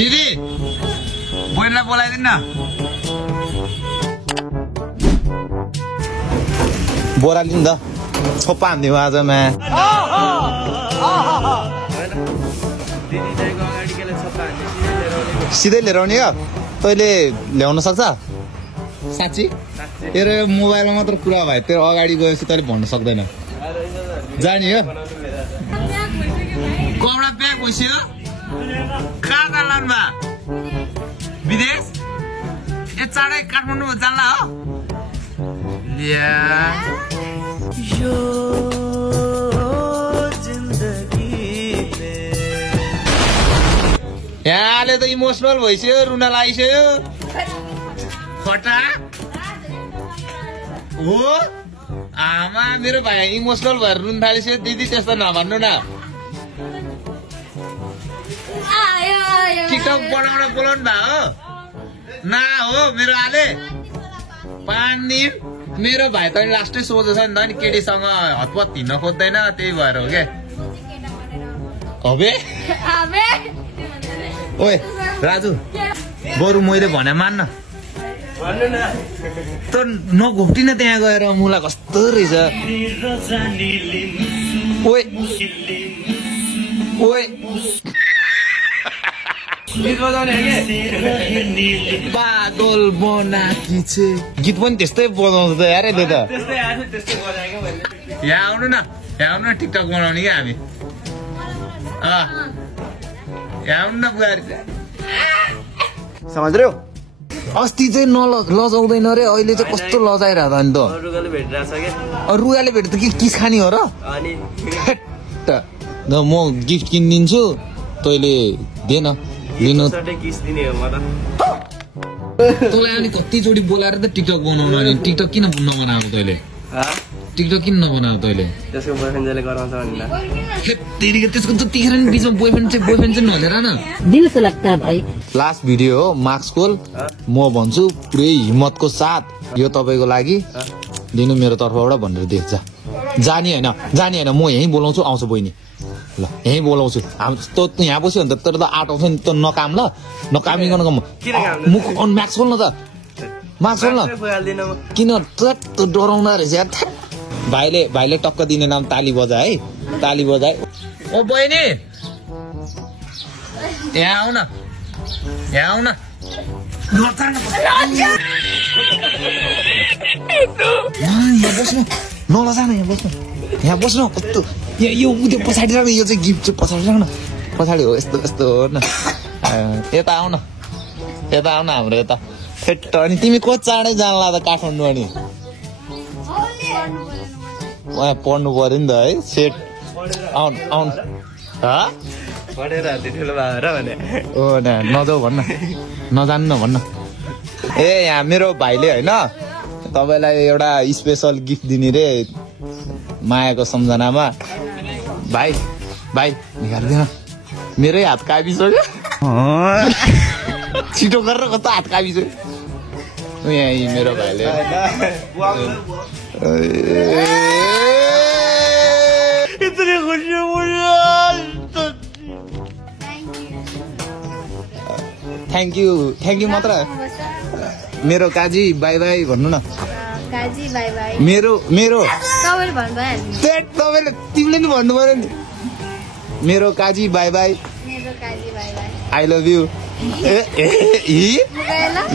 दिदी बोइनलाई बोलाइदिनु न बोरा लिनु त छोपा हान्दियो आजमा सिधै लिएर आउने हो तैँले ल्याउन सक्छ साँच्ची तेरो मोबाइलमा मात्र कुरा भयो तेरो अगाडि गएपछि तैँले भन्न सक्दैन जाने हो कपडा ब्याग भइसक्यो कहाँ जान्लान् बा विदेश ए चाँडै काठमाडौँ जान्ला हो यहाँले त इमोसनल भइसक्यो रुन लागिसक्यो खटा हो आमा मेरो भाइ इमोसनल भएर रुन थालिसक्यो दिदी त्यस्तो नभन्नु न टिकटक बनाउन बोलाउनु भयो हो ना हो मेरो आले 5 दिन मेरो भाइ त लास्टै सोझो छ नि त नि केटीसँग हतपत हिँड्न खोज्दैन त्यही भएर हो क्या ओए राजु बरु मैले भने मान्न त नघोप्टिन त्यहाँ गएर मुला कस्तो रहेछ ओए ओए पागल बनाकी छे गीत पनि त्यस्तै बजाउँछ त यार यसले त यहाँ आउनु न टिकटक बनाउने क्या हामी यहाँ आउनु न बुहारी समझ रहे हो अस्ति चाहिँ लजाउँदैन रे अहिले चाहिँ कस्तो लजाइरहेको नि त रुगाले भेट त के किस खाने हो र म गिफ्ट किनिदिन्छु तैँले देन लिनु तँलाई अनि कतिचोटि बोलाएर त टिकटक बनाउनु अनि टिकटक किन नबनाएको तैँले टिकटक किन नबनाएको तैँले त्यसको जतिखेर नि बिचमा बोयफ्रेन्ड चाहिँ नहेर न लास्ट भिडियो हो मार्क्स कोल म भन्छु पुरै हिम्मतको साथ यो तपाईँको लागि दिनु मेरो तर्फबाट भनेर देख्छ जाने होइन म यहीँ बोलाउँछु आउँछ बहिनी ल यहीँ बोलाउँछु तँ यहाँ बस्यो भने त तर त आँट आउँछ नि त नकाम ल नकामिकन मुख मार्क्स खोल्न त मार्क्स खोल्न किन डराउँदा रहेछ यार भाइले टक्क दिने नाम ताली बजा है ताली बजाए ओ बहिनी यहाँ आउ न यहाँ बस्नु नलजान यहाँ बस्नु कस्तो यो उयो पछाडि राख्नु यो चाहिँ गिफ्ट चाहिँ पछाडि राख्नु पछाडि हो यस्तो न यता आउन हाम्रो यता फेट अनि तिमी को चाँडै जानला त काठमाडौँ अनि उहाँ पढ्नु पर्यो नि त है सेट आउनु ओ नजाऊ भन्न नजान्नु भन्न ए यहाँ मेरो भाइले होइन तपाईँलाई एउटा स्पेसल गिफ्ट दिने रे मायाको सम्झनामा भाइ निकाल्दैन मेरै हात काबिसक्यो छिटो गरेर कस्तो हात काबिसक्यो यहाँ मेरो भाइले थ्याङ्क यू मात्र मेरो काजी बाई बाई भन्नु न काजी बाई बाई मेरो तपाईँले भन्नु भइहाल्यो तपाईँले तिमीले नि भन्नु पर्यो नि मेरो काजी bye bye I love you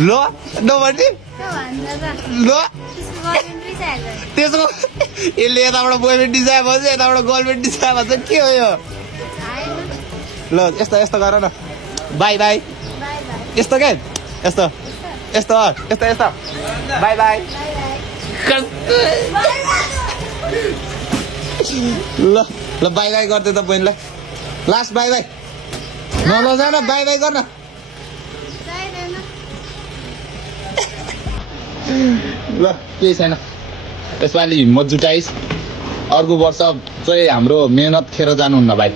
ल नभन्ने ल त्यसको यसले यताबाट बोयफ्रेन्ड डिजाइन भन्छ यताबाट गर्लफ्रेन्ड डिजाइन भन्छ के हो यो ल यस्तो गर न बाई बाई यस्तो क्या यस्तो बाई बाई ल बाई बाई गर्दै त बहिनीलाई लास्ट बाई बाई नलजा न बाई बाई गर्न ल केही छैन त्यसपालि हिम्मत जुटाइस् अर्को वर्ष चाहिँ हाम्रो मेहनत खेर जानुहुन्न भाइ